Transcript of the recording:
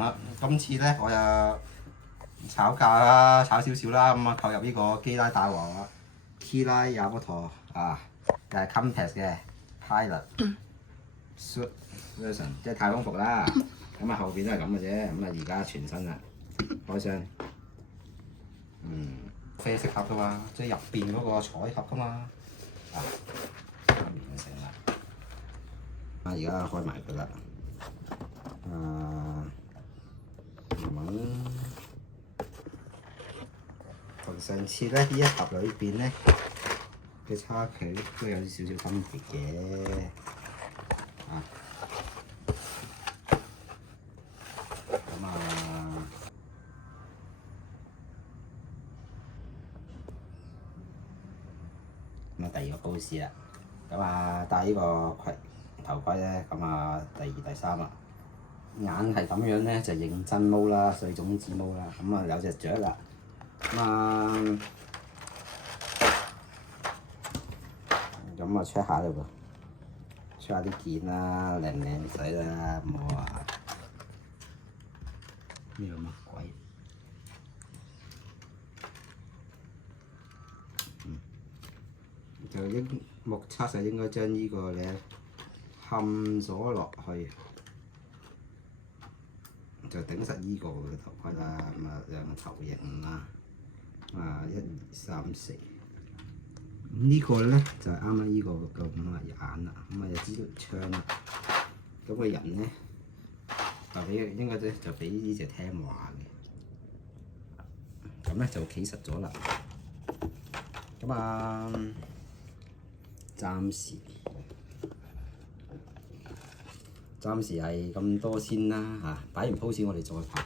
啦。今次咧我又炒價啦，炒少少啦，咁啊購入呢個基拉大王啊 ，Kira Yamato 啊，又係 Compass 嘅 Pilot Suit Version， 即係太空服啦。咁啊後邊都係咁嘅啫，咁啊而家全新啦，開箱。啡色盒噶嘛，即係入邊嗰個彩盒噶嘛。啊，面就成啦。而家開埋佢啦。同上次咧，呢一盒裏邊咧嘅差距都有少少分別嘅。咁啊，第二個 pose 啦。咁啊，戴呢個頭盔咧，咁啊，第二、第三啦。眼係咁樣咧，就認真毛啦，碎種子毛啦。咁啊，有隻雀啦。咁啊 check 下嘞喎 ，check 下啲件啦，靚唔靚仔啦，唔好話咩乜鬼。就目測就應該將呢個咧冚咗落去，就頂實呢個嘅頭盔啦。咁啊兩個頭型啦，啊1、2、3、4。咁呢個咧就係啱啱呢個嘅咁啊眼啦，咁啊有支槍啦。咁個人咧就俾應該咧就俾呢隻聽話嘅，咁咧就企實咗啦。咁啊〜暫時係咁多先啦嚇，擺完 pose 我哋再拍。